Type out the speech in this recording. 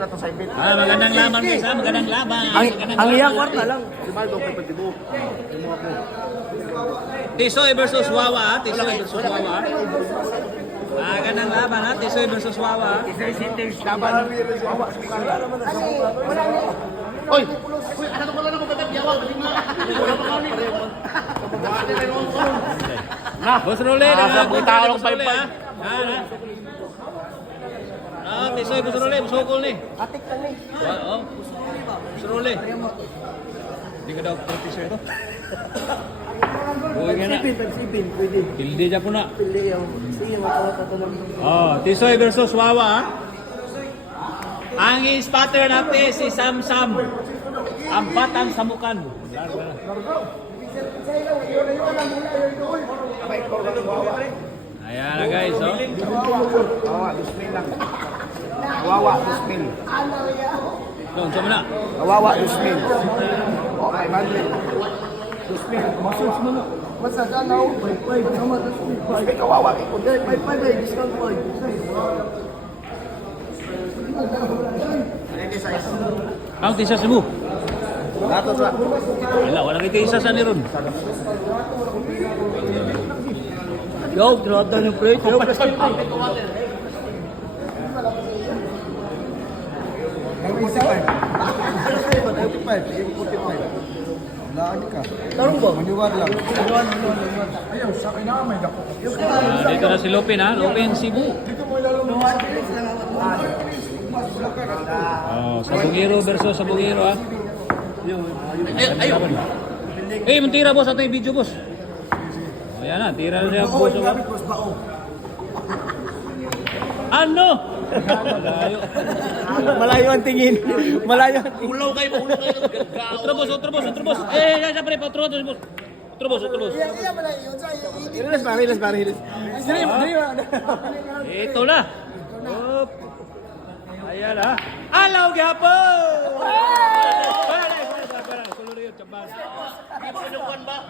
Magandang laban guys, magandang laban. Ang iyang kwarta lang. Si Maldo kay Patibo. Tisoy versus Wawa, Tisoy versus Wawa. Magandang laban ha, Tisoy versus Wawa. Laban. Oy! Uy, ano ko lang ako pagkakyawa? Boss Rolly, tao lang 5-5. Tisoy Boss Rolly, sukol ni. Atik ka ni. Oo. Boss Rolly. Hindi ka daw Tisoy to. Buhay ka na. Pag-sipin, pwede. Pildi dyan po na. Pili yung. Sige, matulog. Tisoy versus Wawa. Ang spotter natin si Sam Sam. Ang batang samukan. Ayan na guys, oh. Kawawa, 2,000 lang. Kawawa, 2,000. Doon, sa muna. Kawawa, 2,000. Okay, Madrid. 2,000. Masud mo na. Masa dalaw. 5. Sama tas 5. Kawawa. 5 discount 5. Ang tisas mo. Lato sa. Wala kita isa sa niron. Yo, grabe yung plate. Yo, plus 5. Lagi ka. Tarong ba? Maniwad lang. Ayaw, sa akin na may dako. Dito na si Lupin ha, Lupin Cebu. Sabungiro versus Sabungiro ha. Mentira boss, ato yung video boss. Ayan na, tira na siya boss. Ano? Malayo ang tingin. Malayo ang tingin. Ulaw kayo. Otro boss. Siyempre, otro boss. Riles pare. Ito na. Ayan ha. Alaw gapon! Para, kuluro yun,